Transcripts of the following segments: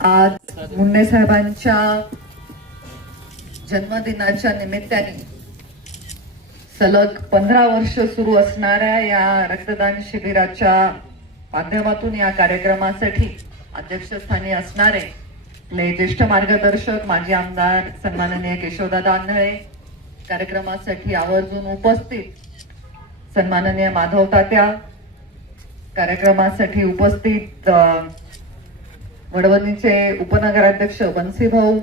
आज मुंडे साहेबांच्या जन्मदिनाच्या निमित्ताने सलग पंधरा वर्ष सुरू असणाऱ्या या रक्तदान शिबिराच्या माध्यमातून या कार्यक्रमासाठी अध्यक्षस्थानी असणारे आपले ज्येष्ठ मार्गदर्शक माजी आमदार सन्माननीय केशवदादा आंधळे कार्यक्रमासाठी आवर्जून उपस्थित सन्माननीय माधव तात्या कार्यक्रमासाठी उपस्थित अ, वडवणीचे उपनगराध्यक्ष बन्सी भाऊ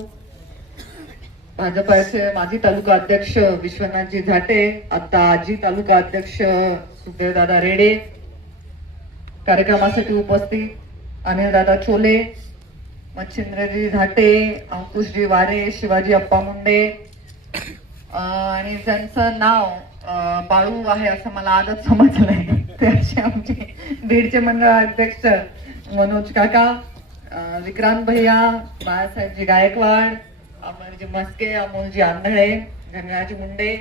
भाजपाचे माजी तालुका अध्यक्ष विश्वनाथजी झाटे आता आजी तालुका अध्यक्ष सुखदेवदादा रेडे. कार्यक्रमासाठी उपस्थित अनिलदादा चोले मच्छिंद्रजी झाटे अंकुशजी वारे शिवाजी अप्पा मुंडे. आणि ज्यांचं नाव बाळू आहे असं मला आजच समजलंय. ते असे आमचे बीडचे मंडळ अध्यक्ष मनोज काका. विक्रांत भैया बाळासाहेबजी गायकवाड अमरजी मस्के अमोलजी आंधळे धनराजी मुंडे.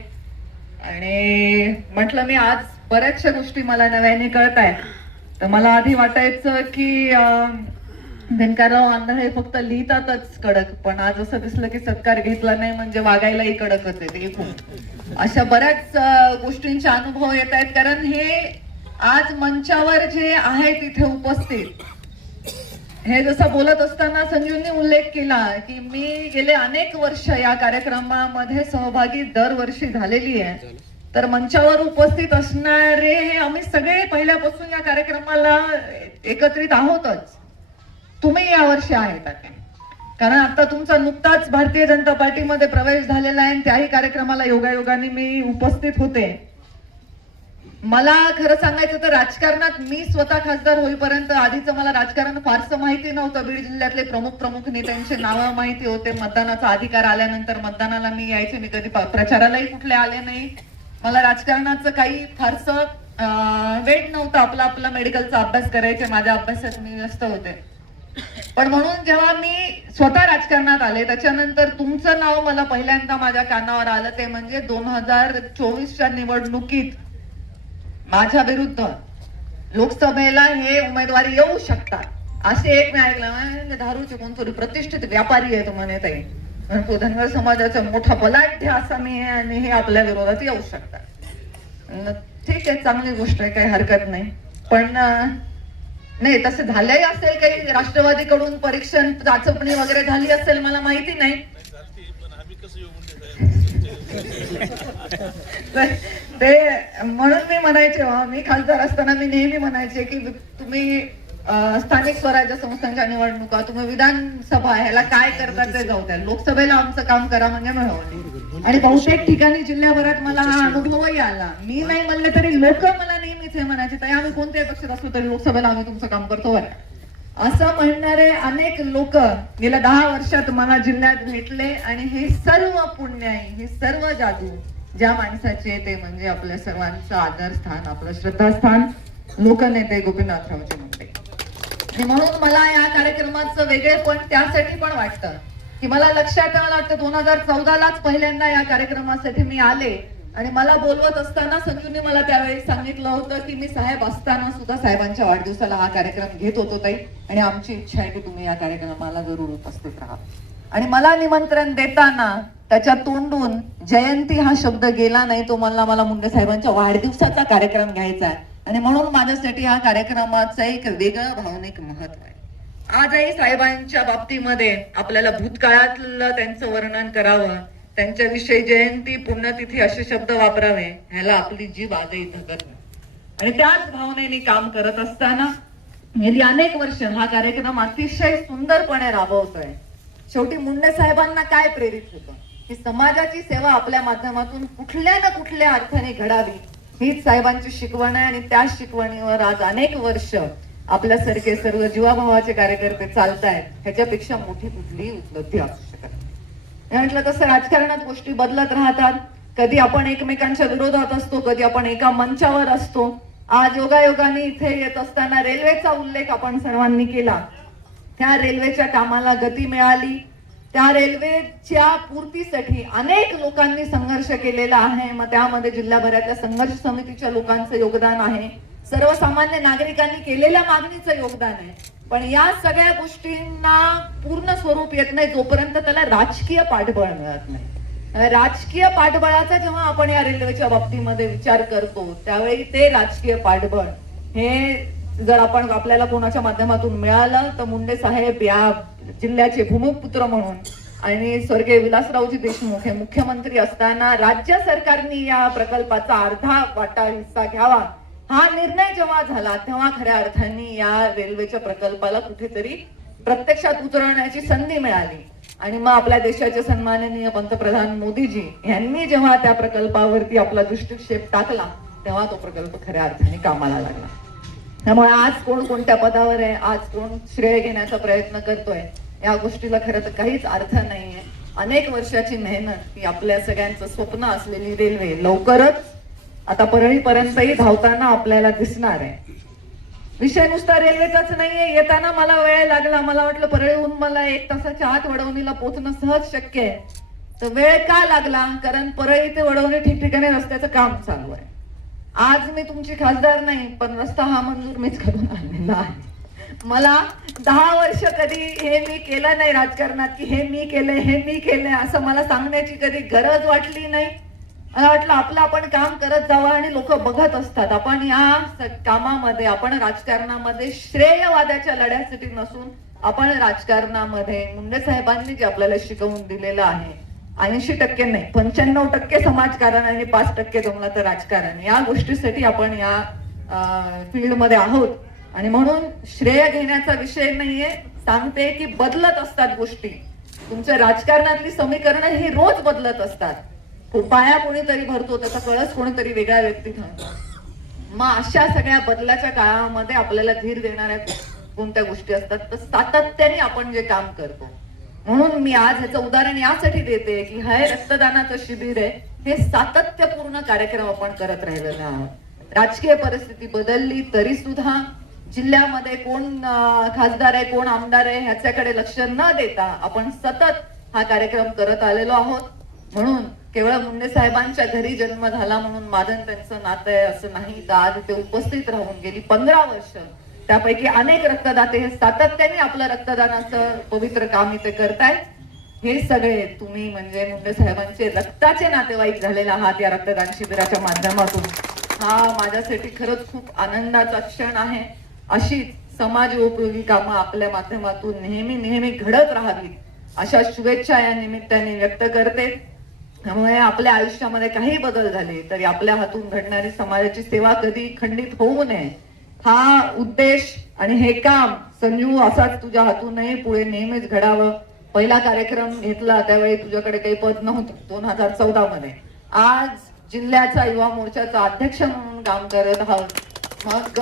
आणि म्हटलं मी आज बऱ्याचशा गोष्टी मला नव्याने कळत आहेत. तर मला आधी वाटायचं की धनकारराव आंधळे फक्त लिहितातच कडक पण आज असं दिसलं की सत्कार घेतला नाही म्हणजे वागायलाही कडकच आहे ते एकूण अशा बऱ्याच गोष्टींचे अनुभव येत आहेत. कारण हे आज मंचावर जे आहे तिथे उपस्थित हे जसं बोलत असताना संजीवनी उल्लेख केला की मी गेले अनेक वर्ष या कार्यक्रमामध्ये सहभागी दरवर्षी झालेली आहे. तर मंचावर उपस्थित असणारे हे आम्ही सगळे पहिल्यापासून या कार्यक्रमाला एकत्रित आहोतच. तुम्ही यावर्षी आहेत आता. कारण आता तुमचा नुकताच भारतीय जनता पार्टीमध्ये प्रवेश झालेला आहे आणि त्याही कार्यक्रमाला योगायोगाने मी उपस्थित होते. मला खरं सांगायचं तर राजकारणात मी स्वतः खासदार होईपर्यंत आधीचं मला राजकारण फारसं माहिती नव्हतं. बीड जिल्ह्यातले प्रमुख प्रमुख नेत्यांचे नावं माहिती होते. मतदानाचा अधिकार आल्यानंतर मतदानाला मी यायचे. मी कधी प्रचारालाही कुठले आले नाही. मला राजकारणाचं काही फारसं वेट नव्हतं. आपला आपला मेडिकलचा अभ्यास करायचे. माझ्या अभ्यासात मी व्यस्त होते. पण म्हणून जेव्हा मी स्वतः राजकारणात आले त्याच्यानंतर तुमचं नाव मला पहिल्यांदा माझ्या कानावर आलं. ते म्हणजे दोन हजार चोवीसच्या निवडणुकीत माझ्या विरुद्ध लोकसभेला हे उमेदवारी येऊ शकतात. असे एक मी ऐकलं. "अं, दारूचे कोणतरी प्रतिष्ठित व्यापारी आहे म्हणे ताई पण तो धनगर समाजाचा मोठा बलाढ्य असा मी आहे आणि हे आपल्या विरोधात येऊ शकतात. ठीक आहे चांगली गोष्ट आहे काही हरकत नाही. पण नाही तसं झालंही असेल काही राष्ट्रवादीकडून परीक्षण चाचपणी वगैरे झाली असेल मला माहिती नाही. ते म्हणून मी म्हणायचे मी खासदार असताना मी नेहमी म्हणायचे की तुम्ही स्थानिक स्वराज्य संस्थांच्या निवडणुका तुम्ही विधानसभा ह्याला काय करतात ते जाऊ द्या. लोकसभेला आमचं काम करा म्हणजे मिळवणे आणि बहुतेक ठिकाणी जिल्ह्याभरात मला हा अनुभवही आला. मी नाही म्हणले तरी लोक मला नेहमीच हे म्हणायचे ताई आम्ही कोणत्याही पक्षात असलो तरी लोकसभेला आम्ही तुमचं काम करतो बरं. असं म्हणणारे अनेक लोक गेल्या दहा वर्षात मला जिल्ह्यात भेटले आणि हे सर्व पुण्य आहे हे सर्व जादू ज्या माणसाचे ते म्हणजे आपल्या सर्वांचं आदरस्थान आपलं श्रद्धास्थान लोकनेते गोपीनाथरावचे मुंडे. आणि म्हणून मला या कार्यक्रमाचं वेगळे पण त्यासाठी पण वाटतं की मला लक्षात आलं वाटतं दोन हजार चौदालाच पहिल्यांदा या कार्यक्रमासाठी मी आले आणि मला बोलवत असताना संजूने मला त्यावेळी सांगितलं होतं की मी साहेब असताना सुद्धा साहेबांच्या वाढदिवसाला हा कार्यक्रम घेत होतो ताई. आणि आमची इच्छा आहे की तुम्ही या कार्यक्रमाला जरूर उपस्थित राहा. आणि मला निमंत्रण देताना त्याच्या तोंडून जयंती हा शब्द गेला नाही तो मला मला मुंडे साहेबांच्या वाढदिवसाचा कार्यक्रम घ्यायचा आहे. आणि म्हणून माझ्यासाठी हा कार्यक्रमाचं एक वेगळं भावनिक महत्त्व आहे. आजही साहेबांच्या बाबतीमध्ये आपल्याला भूतकाळातलं त्यांचं वर्णन करावं त्यांच्याविषयी जयंती पुण्यतिथी असे शब्द वापरावे ह्याला आपली जीभ आजही धगत नाही. आणि त्याच भावनेने काम करत असताना गेली अनेक वर्ष हा कार्यक्रम अतिशय सुंदरपणे राबवतोय. शेवटी मुंडे साहेबांना काय प्रेरित होतं? की समाजाची सेवा आपल्या माध्यमातून कुठल्या ना कुठल्या अर्थाने घडावी. हीच साहेबांची शिकवण आहे आणि त्या शिकवणीवर आज अनेक वर्ष आपल्यासारखे सर्व जीवाभावाचे कार्यकर्ते चालतायत. ह्याच्यापेक्षा मोठी कुठलीही उपलब्धी असू शकत म्हटलं तसं राजकारणात गोष्टी बदलत राहतात. कधी आपण एकमेकांच्या विरोधात असतो कधी आपण एका मंचावर असतो. आज योगायोगाने इथे येत असताना रेल्वेचा उल्लेख आपण सर्वांनी केला. त्या रेल्वेच्या कामाला गती मिळाली. त्या रेल्वेच्या पूर्तीसाठी अनेक लोकांनी संघर्ष केलेला आहे. मग त्यामध्ये जिल्हाभरातल्या संघर्ष समितीच्या लोकांचं योगदान आहे. सर्वसामान्य नागरिकांनी केलेल्या मागणीचं योगदान आहे. पण या सगळ्या गोष्टींना पूर्ण स्वरूप येत नाही जोपर्यंत त्याला राजकीय पाठबळ मिळत नाही. राजकीय पाठबळाचा जेव्हा आपण या रेल्वेच्या बाबतीमध्ये विचार करतो त्यावेळी ते राजकीय पाठबळ हे जर आपण आपल्याला कोणाच्या माध्यमातून मिळालं तर मुंडे साहेब या जिल्ह्याचे भूमिपुत्र म्हणून आणि स्वर्गीय विलासरावजी देशमुख हे मुख्यमंत्री असताना राज्य सरकारने या प्रकल्पाचा अर्धा वाटा हिस्सा घ्यावा. हा निर्णय जेव्हा झाला तेव्हा खऱ्या अर्थाने या रेल्वेच्या प्रकल्पाला कुठेतरी प्रत्यक्षात उतरवण्याची संधी मिळाली. आणि मग आपल्या देशाचे सन्माननीय पंतप्रधान मोदीजी यांनी जेव्हा त्या प्रकल्पावरती आपला दृष्टिक्षेप टाकला तेव्हा तो प्रकल्प खऱ्या अर्थाने कामाला लागला. त्यामुळे आज कोण कोणत्या पदावर आहे आज कोण श्रेय घेण्याचा प्रयत्न करतोय या गोष्टीला खरं तर काहीच अर्थ नाहीये. अनेक वर्षाची मेहनत ही आपल्या सगळ्यांचं स्वप्न असलेली रेल्वे लवकरच आता परळीपर्यंतही धावताना आपल्याला दिसणार आहे. विषय नुसता रेल्वेचाच नाहीये. येताना मला वेळ लागला. मला वाटलं परळीहून मला एक तासाच्या आत वडवणीला पोहोचणं सहज शक्य आहे. तर वेळ का लागला? कारण परळी ते वडवणी ठिकठिकाणी रस्त्याचं काम चालू आहे. आज मी तुमची खासदार नाही पण रस्ता हा मंजूर मीच करून आणलेला आहे. मला दहा वर्ष कधी हे मी केलं नाही राजकारणात की हे मी केलंय हे मी केलंय असं मला सांगण्याची कधी गरज वाटली नाही. मला वाटलं आपलं आपण काम करत जावं आणि लोक बघत असतात. आपण या कामामध्ये आपण राजकारणामध्ये श्रेयवादाच्या लढ्यासाठी नसून आपण राजकारणामध्ये मुंडे साहेबांनी जे आपल्याला शिकवून दिलेलं आहे ऐंशी टक्के नाही पंच्याण्णव टक्के समाजकारण आणि पाच टक्के जमला तर राजकारण या गोष्टीसाठी आपण या फील्डमध्ये आहोत. आणि म्हणून श्रेय घेण्याचा विषय नाहीये सांगते की बदलत असतात गोष्टी. तुमच्या राजकारणातली समीकरणं ही रोज बदलत असतात. पाया कोणीतरी भरतो त्याचा कळस कोणीतरी वेगळ्या व्यक्ती ठरतो. मग अशा सगळ्या बदलाच्या काळामध्ये आपल्याला धीर देणाऱ्या कोणत्या गोष्टी असतात तर सातत्याने आपण जे काम करतो. म्हणून मी आज ह्याचं उदाहरण यासाठी देते की हे रक्तदानाचं शिबिर आहे. हे सातत्यपूर्ण कार्यक्रम आपण करत राहिलेलो आहोत. राजकीय परिस्थिती बदलली तरी सुद्धा जिल्ह्यामध्ये कोण खासदार आहे कोण आमदार आहे ह्याच्याकडे लक्ष न देता आपण सतत हा कार्यक्रम करत आलेलो आहोत. म्हणून केवळ मुंडे साहेबांच्या घरी जन्म झाला म्हणून माधन त्यांचं नातं आहे असं नाही. तर आज ते उपस्थित राहून गेली पंधरा वर्ष त्यापैकी अनेक रक्तदाते हे सातत्याने आपलं रक्तदानाचं पवित्र काम इथे करतायत. हे सगळे तुम्ही म्हणजे मुंडे साहेबांचे रक्ताचे नातेवाईक झालेले आहात या रक्तदान शिबिराच्या माध्यमातून. हा माझ्यासाठी खरंच खूप आनंदाचा क्षण आहे. अशीच समाज उपयोगी कामं आपल्या माध्यमातून नेहमी नेहमी घडत राहावीत अशा शुभेच्छा या निमित्ताने व्यक्त करते. त्यामुळे आपल्या आयुष्यामध्ये काही बदल झाले तरी आपल्या हातून घडणारी समाजाची सेवा कधी खंडित होऊ नये. हा उद्देश आणि हे काम संजू असाच तुझ्या हातूनही पुढे नेहमीच घडावं. पहिला कार्यक्रम घेतला त्यावेळी तुझ्याकडे काही पद नव्हतं दोन हजार चौदा मध्ये आज जिल्ह्याचा युवा मोर्चाचा अध्यक्ष म्हणून काम करत आहोत. मग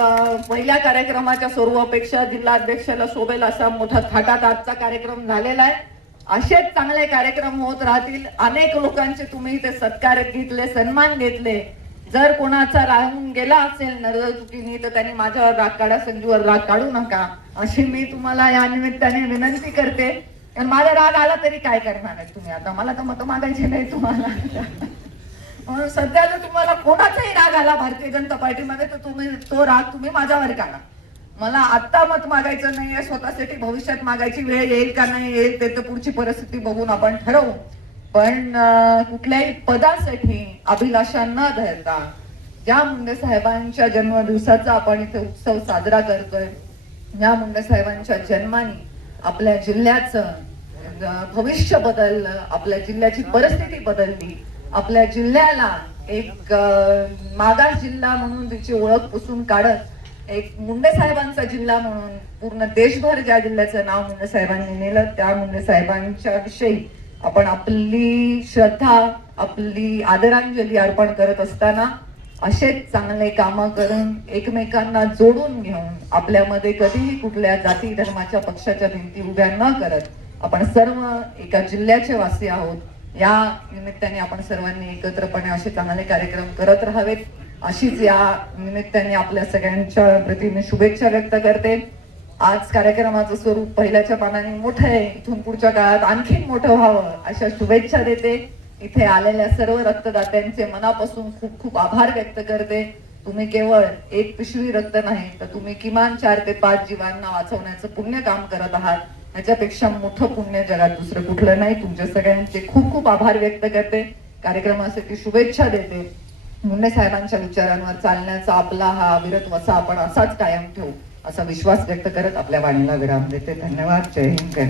पहिल्या कार्यक्रमाच्या स्वरूपापेक्षा जिल्हा अध्यक्षाला शोभेल असा मोठा थाटात आजचा कार्यक्रम झालेला आहे. असेच चांगले कार्यक्रम होत राहतील. अनेक लोकांचे तुम्ही ते सत्कार घेतले सन्मान घेतले. जर कोणाचा राहून गेला असेल नरळ चुकीने तर त्यांनी माझ्यावर राग काढा संजूवर राग काढू नका. अशी मी तुम्हाला या निमित्ताने विनंती करते. कारण माझा राग आला तरी काय करणार आहे तुम्ही? आता मला तर मत मागायची नाही तुम्हाला. म्हणून सध्या जर तुम्हाला कोणाचाही राग आला भारतीय जनता पार्टीमध्ये तर तुम्ही तो राग तुम्ही माझ्यावर काढा. मला आत्ता मत मागायचं नाहीये स्वतःसाठी भविष्यात मागायची वेळ येईल का नाही येईल ते तर पुढची परिस्थिती बघून आपण ठरवू. पण कुठल्याही पदासाठी अभिलाषा न धरता ज्या मुंडे साहेबांच्या जन्मदिवसाचा आपण इथे उत्सव साजरा करतोय या मुंडे साहेबांच्या जन्माने आपल्या जिल्ह्याचं भविष्य बदललं आपल्या जिल्ह्याची परिस्थिती बदलली आपल्या जिल्ह्याला एक मागास जिल्हा म्हणून तिची ओळख पुसून काढत एक मुंडे साहेबांचा जिल्हा म्हणून पूर्ण देशभर ज्या जिल्ह्याचं नाव मुंडे साहेबांनी नेलं त्या मुंडे साहेबांच्या विषयी आपण आपली श्रद्धा आपली आदरांजली अर्पण करत असताना असेच चांगले कामं करून एकमेकांना जोडून घेऊन आपल्यामध्ये कधीही कुठल्या जाती धर्माच्या पक्षाच्या भिंती उभ्या न करत आपण सर्व एका जिल्ह्याचे वासी आहोत. या निमित्ताने आपण सर्वांनी एकत्रपणे असे चांगले कार्यक्रम करत राहावेत. अशीच या निमित्ताने आपल्या सगळ्यांच्या प्रती मी शुभेच्छा व्यक्त करते. आज कार्यक्रमाचं स्वरूप पहिल्याच्या पानाने मोठं आहे. इथून पुढच्या काळात आणखीन मोठं व्हावं अशा शुभेच्छा देते. इथे आलेल्या सर्व रक्तदात्यांचे मनापासून खूप खूप आभार व्यक्त करते. तुम्ही केवळ एक पिशवी रक्त नाही तर तुम्ही किमान चार ते पाच जीवांना वाचवण्याचं पुण्य काम करत आहात. ह्याच्यापेक्षा मोठं पुण्य जगात दुसरं कुठलं नाही. तुमच्या सगळ्यांचे खूप खूप आभार व्यक्त करते. कार्यक्रमासाठी शुभेच्छा देते. मुंडे साहेबांच्या विचारांवर चालण्याचा आपला हा अविरत वसा आपण असाच कायम ठेवू. असा विश्वास व्यक्त करत आपल्या वाणीला विराम देते. धन्यवाद. जय हिंद. जय